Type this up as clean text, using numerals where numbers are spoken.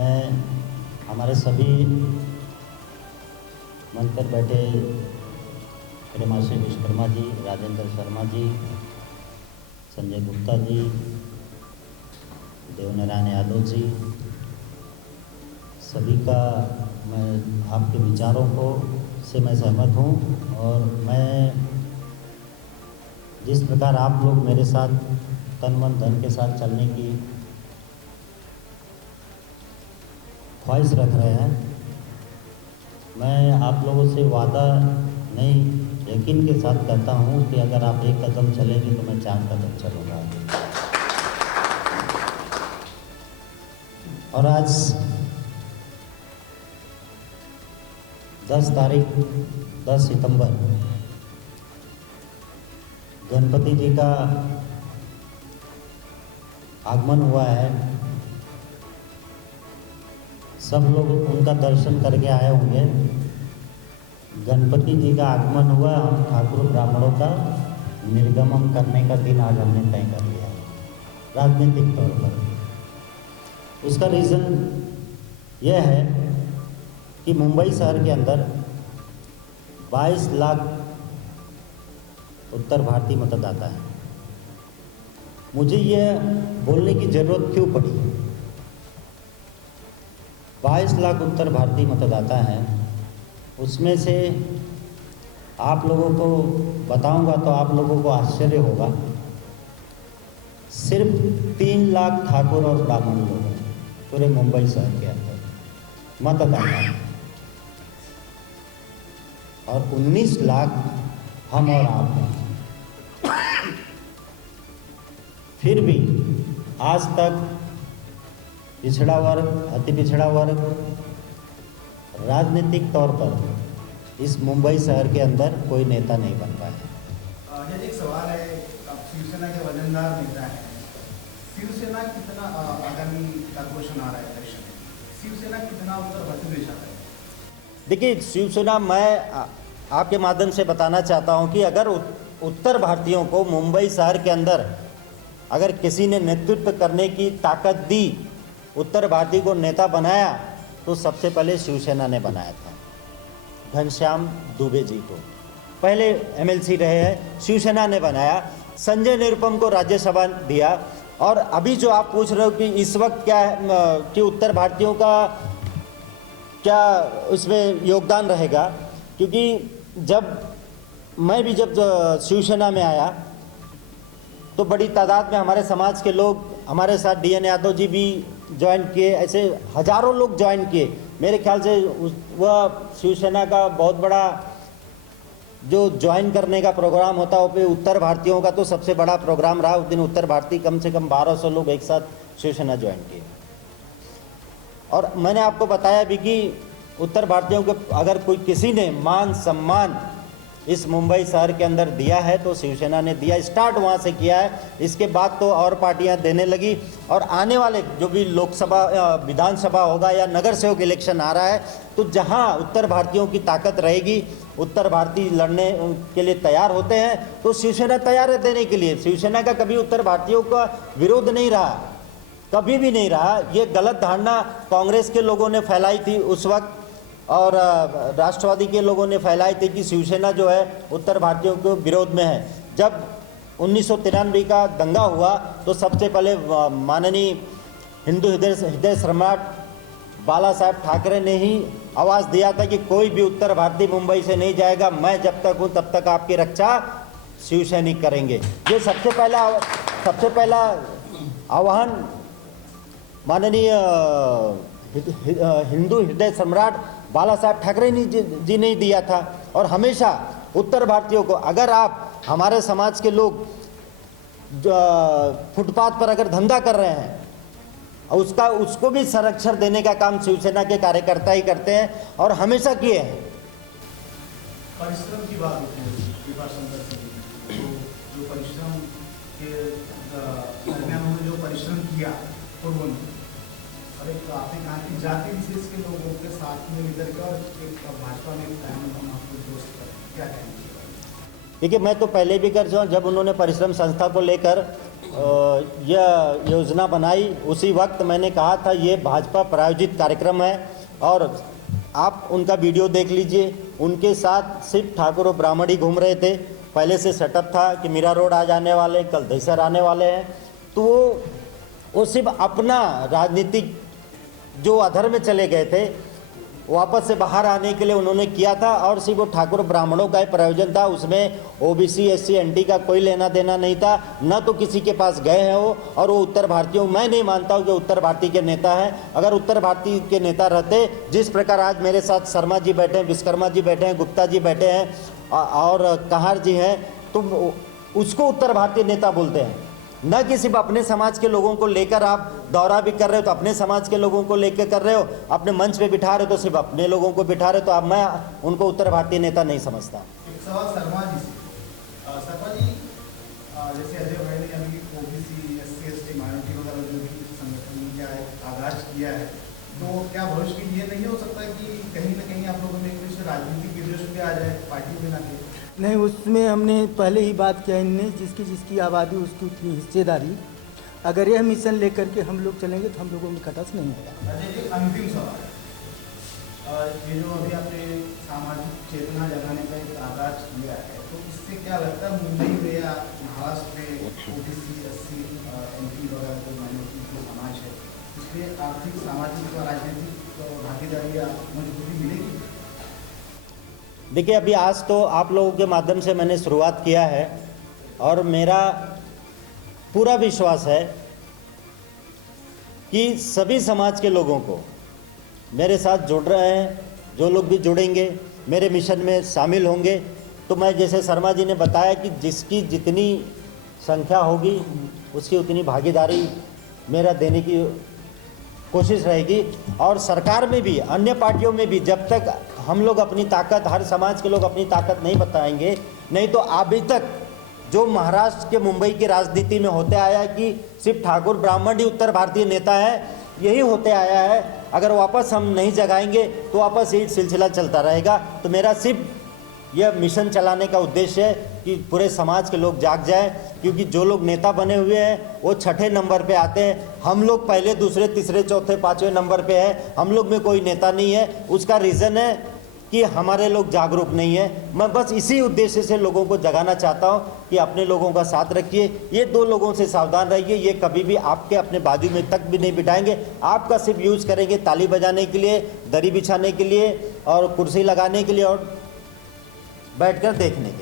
मैं हमारे सभी मंच पर बैठे प्रेमाशय विश्वकर्मा जी, राजेंद्र शर्मा जी, संजय गुप्ता जी, देवनारायण यादव जी, सभी का मैं आपके विचारों को से मैं सहमत हूँ। और मैं जिस प्रकार आप लोग मेरे साथ तन मन धन के साथ चलने की ख्वाहिश रख रहे हैं, मैं आप लोगों से वादा नहीं यकीन के साथ कहता हूँ कि अगर आप एक कदम चलेंगे तो मैं 4 कदम चलूँगा। और आज 10 सितंबर गणपति जी का आगमन हुआ है। सब लोग उनका दर्शन करके आए होंगे। गणपति जी का आगमन हुआ, हम ठाकुर ब्राह्मणों का निर्गमन करने का दिन आज हमने तय कर लिया राजनीतिक तौर पर। उसका रीज़न यह है कि मुंबई शहर के अंदर 22 लाख उत्तर भारतीय मतदाता हैं। मुझे यह बोलने की ज़रूरत क्यों पड़ी? 22 लाख उत्तर भारतीय मतदाता हैं, उसमें से आप लोगों को बताऊंगा तो आप लोगों को आश्चर्य होगा, सिर्फ 3 लाख ठाकुर और ब्राह्मण लोग हैं पूरे मुंबई शहर के अंदर मतदाता, और 19 लाख हम और आप हैं। फिर भी आज तक पिछड़ा वर्ग, अति पिछड़ा वर्ग राजनीतिक तौर पर इस मुंबई शहर के अंदर कोई नेता नहीं बन पाया। एक सवाल है, शिवसेना के वजनदार नेता है, शिवसेना कितना आगामी कॉर्पोरेशन आ रहा है इलेक्शन, शिवसेना कितना उत्तर भारतीय दे चाहता है? देखिए, शिवसेना, मैं आपके माध्यम से बताना चाहता हूं कि अगर उत्तर भारतीयों को मुंबई शहर के अंदर अगर किसी ने नेतृत्व करने की ताकत दी, उत्तर भारतीय को नेता बनाया, तो सबसे पहले शिवसेना ने बनाया था। घनश्याम दुबे जी को पहले एमएलसी रहे हैं, शिवसेना ने बनाया। संजय निरुपम को राज्यसभा दिया। और अभी जो आप पूछ रहे हो कि इस वक्त क्या है कि उत्तर भारतीयों का क्या उसमें योगदान रहेगा, क्योंकि मैं भी जब शिवसेना में आया तो बड़ी तादाद में हमारे समाज के लोग हमारे साथ, DN यादव जी भी ज्वाइन किए, ऐसे हजारों लोग ज्वाइन किए। मेरे ख्याल से वह शिवसेना का बहुत बड़ा जो ज्वाइन करने का प्रोग्राम होता है, वो पे उत्तर भारतीयों का तो सबसे बड़ा प्रोग्राम रहा। उस दिन उत्तर भारतीय कम से कम 1200 लोग एक साथ शिवसेना ज्वाइन किए। और मैंने आपको बताया भी कि उत्तर भारतीयों को अगर कोई किसी ने मान सम्मान इस मुंबई शहर के अंदर दिया है तो शिवसेना ने दिया। स्टार्ट वहाँ से किया है, इसके बाद तो और पार्टियाँ देने लगी। और आने वाले जो भी लोकसभा, विधानसभा होगा या नगर सेवक इलेक्शन आ रहा है, तो जहाँ उत्तर भारतीयों की ताकत रहेगी, उत्तर भारतीय लड़ने के लिए तैयार होते हैं, तो शिवसेना तैयार है देने के लिए। शिवसेना का कभी उत्तर भारतीयों का विरोध नहीं रहा, कभी भी नहीं रहा। ये गलत धारणा कांग्रेस के लोगों ने फैलाई थी उस वक्त, और राष्ट्रवादी के लोगों ने फैलाई थी कि शिवसेना जो है उत्तर भारतीयों के विरोध में है। जब 1993 का दंगा हुआ तो सबसे पहले माननीय हिंदू हृदय सम्राट बाला साहब ठाकरे ने ही आवाज़ दिया था कि कोई भी उत्तर भारतीय मुंबई से नहीं जाएगा, मैं जब तक हूँ तब तक आपकी रक्षा शिवसैनिक करेंगे। ये सबसे पहला आह्वान माननीय हिंदू हृदय सम्राट बाला साहब ठाकरे जी ने दिया था। और हमेशा उत्तर भारतीयों को, अगर आप हमारे समाज के लोग फुटपाथ पर अगर धंधा कर रहे हैं, उसको भी संरक्षण देने का काम शिवसेना के कार्यकर्ता ही करते हैं और हमेशा किए हैं। परिश्रम की बात होती है, जो परिश्रम के दरमियान उन्होंने जो परिश्रम किया पूर्व में, और एक आपने कहा कि जाति विशेष के लोगों के साथ में मिलकर के और एक भाजपा में हम आपको दोस्त करें, क्या कहेंगे? देखिए, मैं तो पहले भी कर चुका, जब उन्होंने परिश्रम संस्था को लेकर यह योजना बनाई उसी वक्त मैंने कहा था ये भाजपा प्रायोजित कार्यक्रम है और आप उनका वीडियो देख लीजिए। उनके साथ सिर्फ ठाकुर और ब्राह्मण ही घूम रहे थे। पहले से सेटअप था कि मीरा रोड आ जाने वाले, कल दहीसर आने वाले हैं। तो वो सिर्फ अपना राजनीतिक जो अधर में चले गए थे वापस से बाहर आने के लिए उन्होंने किया था और सिर्फ वो ठाकुर ब्राह्मणों का ही प्रयोजन था। उसमें ओबीसी एससी एनटी का कोई लेना देना नहीं था, न तो किसी के पास गए हैं वो। और वो उत्तर भारतीयों, मैं नहीं मानता हूँ कि उत्तर भारतीय के नेता हैं। अगर उत्तर भारतीय के नेता रहते, जिस प्रकार आज मेरे साथ शर्मा जी बैठे हैं, विश्वकर्मा जी बैठे हैं, गुप्ता जी बैठे हैं और कहार जी हैं, तो उसको उत्तर भारतीय नेता बोलते हैं। न कि सिर्फ अपने समाज के लोगों को लेकर आप दौरा भी कर रहे हो तो अपने समाज के लोगों को लेकर कर रहे हो, अपने मंच पे बिठा रहे हो तो सिर्फ अपने लोगों को बिठा रहे हो, तो अब मैं उनको उत्तर भारतीय नेता नहीं समझता। एक सवाल शर्मा जी से। शर्मा जी, जैसे अजय भाई ने अभी ओबीसी एससी एसटी माइनॉरिटी वगैरह जो भी संगठन का आगाज किया है, तो क्या भविष्य में ये नहीं हो सकता है कि कहीं ना कहीं आप लोगों में एक राजनीतिक विद्वेष भी आ जाए पार्टी में ना के? नहीं, उसमें हमने पहले ही बात किया, इनने जिसकी जिसकी आबादी उसकी उतनी हिस्सेदारी। अगर यह मिशन लेकर के हम लोग चलेंगे तो हम लोगों में खटास नहीं होगा। अजय जी, अंतिम सवाल, ये जो अभी आपने सामाजिक चेतना जगाने का एक आगाज किया है, तो इससे क्या लगता है मुंबई में या महाराष्ट्र में ओबीसी एससी एनटी वगैरह जो माइनॉरिटी जो समाज है, इसलिए आर्थिक सामाजिक व राजनीतिक भागीदारी या मजबूती मिलेगी? देखिए, अभी आज तो आप लोगों के माध्यम से मैंने शुरुआत किया है और मेरा पूरा विश्वास है कि सभी समाज के लोगों को मेरे साथ जुड़ रहे हैं। जो लोग भी जुड़ेंगे, मेरे मिशन में शामिल होंगे, तो मैं जैसे शर्मा जी ने बताया कि जिसकी जितनी संख्या होगी उसकी उतनी भागीदारी मेरा देने की कोशिश रहेगी। और सरकार में भी, अन्य पार्टियों में भी, जब तक हम लोग अपनी ताकत, हर समाज के लोग अपनी ताकत नहीं बताएंगे, नहीं तो अभी तक जो महाराष्ट्र के मुंबई की राजनीति में होते आया कि सिर्फ ठाकुर ब्राह्मण ही उत्तर भारतीय नेता है, यही होते आया है। अगर वापस हम नहीं जगाएंगे तो वापस यही सिलसिला चलता रहेगा। तो मेरा सिर्फ यह मिशन चलाने का उद्देश्य है कि पूरे समाज के लोग जाग जाएं, क्योंकि जो लोग नेता बने हुए हैं वो छठे नंबर पे आते हैं। हम लोग पहले, दूसरे, तीसरे, चौथे, पाँचवें नंबर पे हैं। हम लोग में कोई नेता नहीं है। उसका रीज़न है कि हमारे लोग जागरूक नहीं है। मैं बस इसी उद्देश्य से लोगों को जगाना चाहता हूं कि अपने लोगों का साथ रखिए। ये दो लोगों से सावधान रहिए, ये कभी भी आपके अपने बाजू में तक भी नहीं बिठाएंगे। आपका सिर्फ यूज़ करेंगे ताली बजाने के लिए, दरी बिछाने के लिए और कुर्सी लगाने के लिए और बैठकर देखने के लिए।